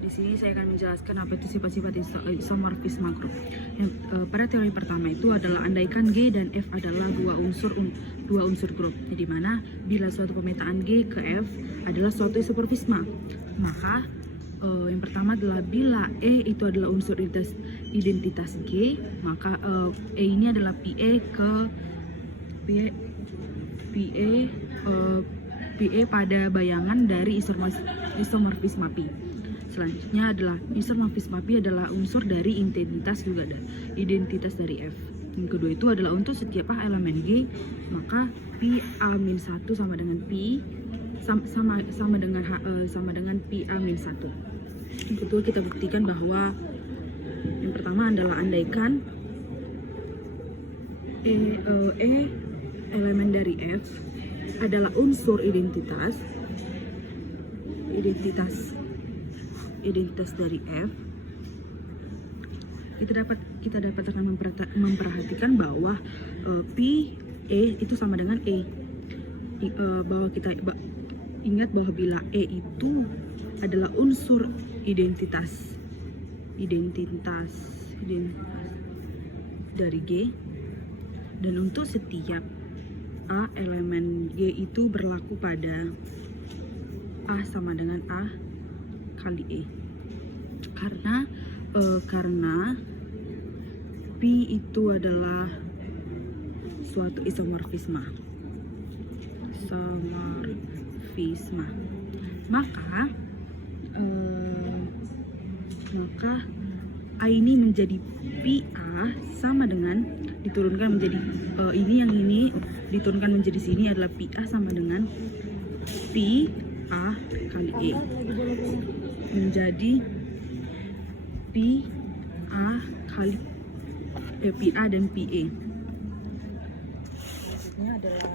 Di sini saya akan menjelaskan apa itu sifat-sifat isomorfisme grup. Pada teori pertama itu adalah andaikan G dan F adalah dua unsur grup. Jadi mana bila suatu pemetaan G ke F adalah suatu isomorfisme, maka yang pertama adalah bila E itu adalah unsur identitas G, maka E ini adalah PE ke PE pada bayangan dari isomorfisme P. Selanjutnya adalah isomorfisme P adalah unsur dari identitas identitas dari F. Yang kedua itu adalah untuk setiap elemen G, maka PA-1 sama dengan P sama dengan PA-1. Yang kedua kita buktikan bahwa yang pertama adalah andaikan elemen dari F adalah unsur identitas dari F, kita dapat akan memperhatikan bahwa P E itu sama dengan E. Bahwa kita ingat bahwa bila E itu adalah unsur identitas dari G, dan untuk setiap A elemen G itu berlaku pada A sama dengan A kali E, karena P itu adalah suatu isomorfisme, maka A ini menjadi PA sama dengan diturunkan menjadi ini diturunkan menjadi sini adalah PA sama dengan PA kali E, menjadi PA kali PA dan PE. Ini adalah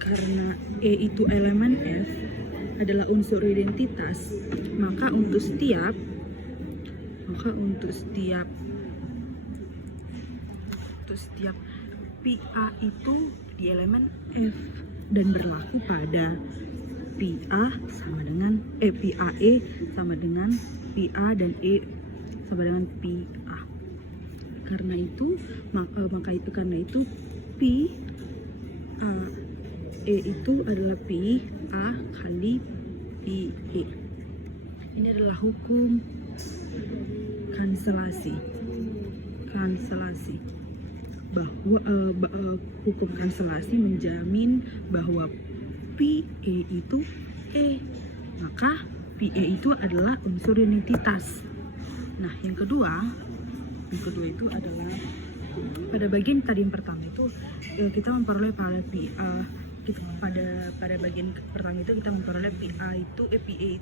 karena E itu elemen F adalah unsur identitas, maka untuk setiap PA itu di elemen F dan berlaku pada PA sama dengan PAE sama dengan PA dan E sama dengan PA. Karena itu P A E itu adalah PA kali PE. Ini adalah hukum kanselasi bahwa hukum kanselasi menjamin bahwa PE itu E, maka PE itu adalah unsur identitas. Nah, yang kedua itu adalah pada bagian tadi yang pertama itu kita memperoleh pada bagian pertama itu kita memperoleh PE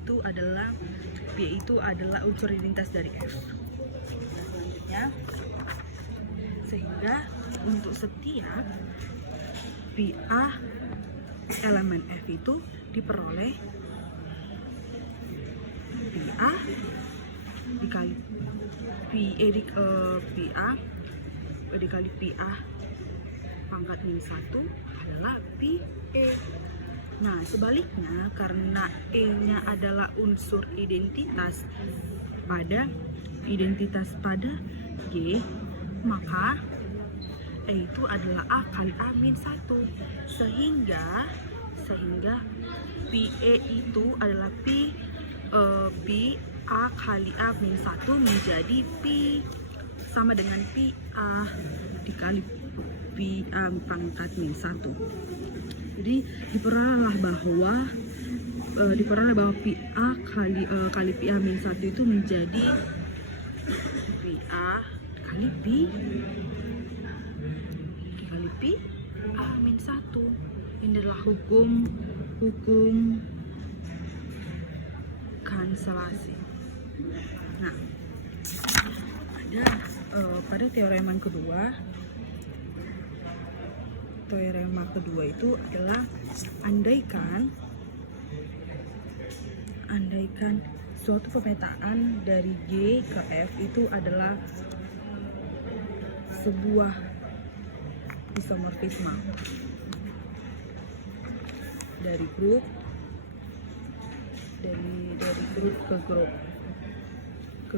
itu adalah unsur identitas dari F. Selanjutnya, sehingga untuk setiap PA elemen F itu diperoleh PA dikali PA pangkat min 1 adalah PE. Nah, sebaliknya karena E-nya adalah unsur identitas pada G, maka E itu adalah A kali A min 1, sehingga PE itu adalah PA kali A min 1 menjadi P sama dengan PA dikali PA pangkat min 1. Jadi diperoleh bahwa PA kali PA min 1 itu menjadi PA kali PA min 1. Ini adalah hukum kanselasi. Nah, pada teorema kedua itu adalah andaikan suatu pemetaan dari G ke F itu adalah sebuah isomorfisme dari grup ke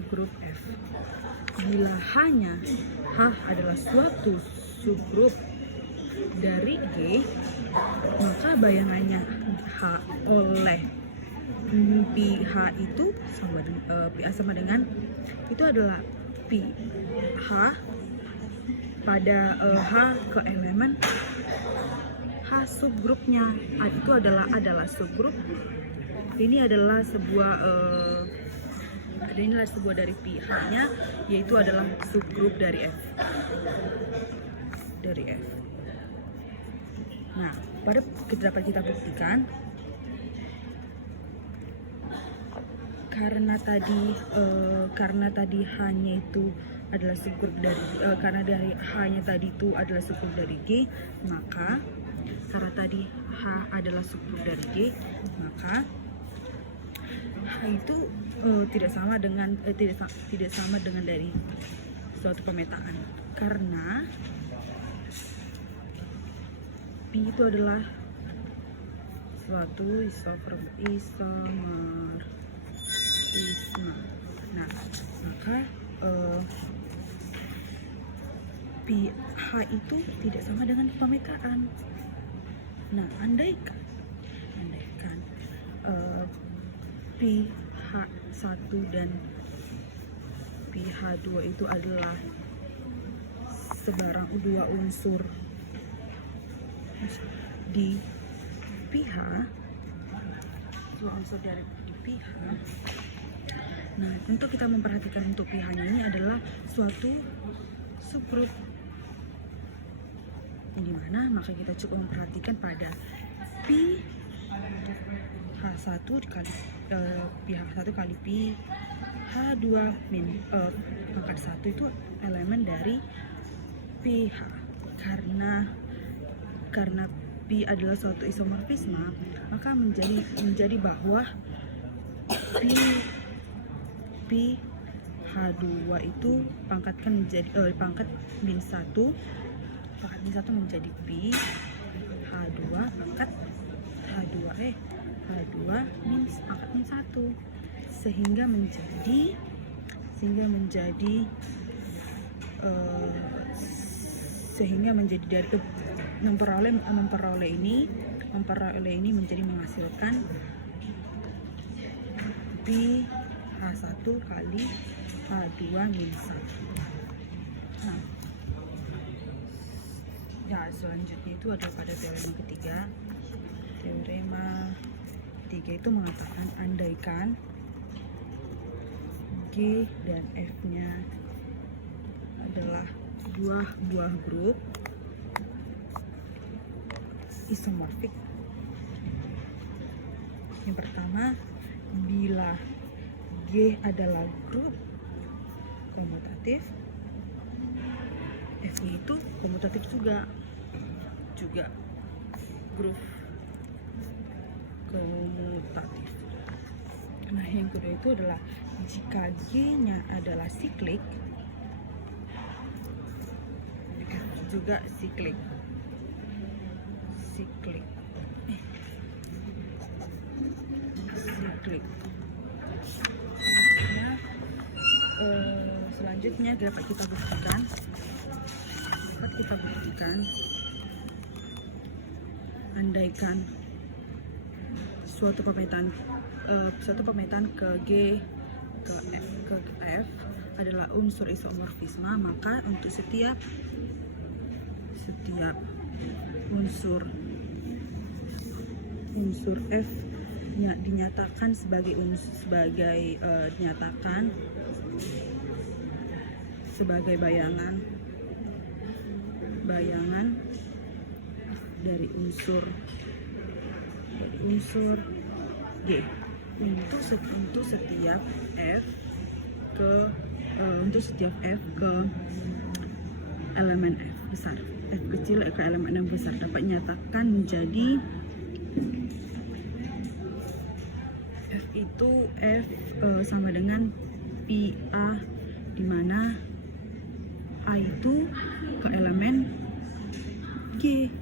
grup F. Bila hanya H adalah suatu subgrup dari G, maka bayangannya H oleh pi H itu pi A sama dengan itu adalah pi H pada H ke elemen H subgrupnya. Itu adalah subgrup. Ini adalah sebuah dari pi H-nya, yaitu adalah subgrup dari F. Nah, dapat kita buktikan karena tadi H-nya itu adalah subgrup dari karena dari H-nya tadi itu adalah subgrup dari G, maka karena tadi H adalah subgrup dari G, maka H itu tidak sama dengan dari suatu pemetaan, karena pi itu adalah suatu isomerisme. Nah, maka pi H itu tidak sama dengan pemetaan. Nah, andaikan pi H1 dan pi H2 itu adalah sebarang dua unsur di pi H, dua unsur dari di pi H. Nah, untuk kita memperhatikan untuk pi H-nya ini adalah suatu subgrup. Di mana maka kita cukup memperhatikan pada pi H1 dikali pi H1 kali pi H2 min pangkat 1 itu elemen dari pi H. Karena pi adalah suatu isomorfisme, maka menjadi bahwa pi H2 itu pangkatkan menjadi pangkat min 1 menjadi pi H2 pangkat H2 min pangkat min 1, sehingga menjadi dari memperoleh ini menjadi menghasilkan pi H1 kali H2 min 1. Nah, ya, selanjutnya itu adalah pada teorema ketiga. Teorema ketiga itu mengatakan andaikan G dan F-nya adalah dua buah grup isomorfik. Yang pertama, bila G adalah grup komutatif, F itu komutatif juga grup komutatif. Nah, yang kedua itu adalah jika G-nya adalah siklik, F juga siklik. Selanjutnya dapat kita buktikan andaikan suatu pemetaan ke G ke F adalah unsur isomorfisme, maka untuk setiap unsur F dinyatakan sebagai bayangan dari unsur G untuk setiap F ke elemen F besar, F kecil ke elemen yang besar dapat nyatakan menjadi F itu sama dengan pi A, di mana A itu ke elemen G.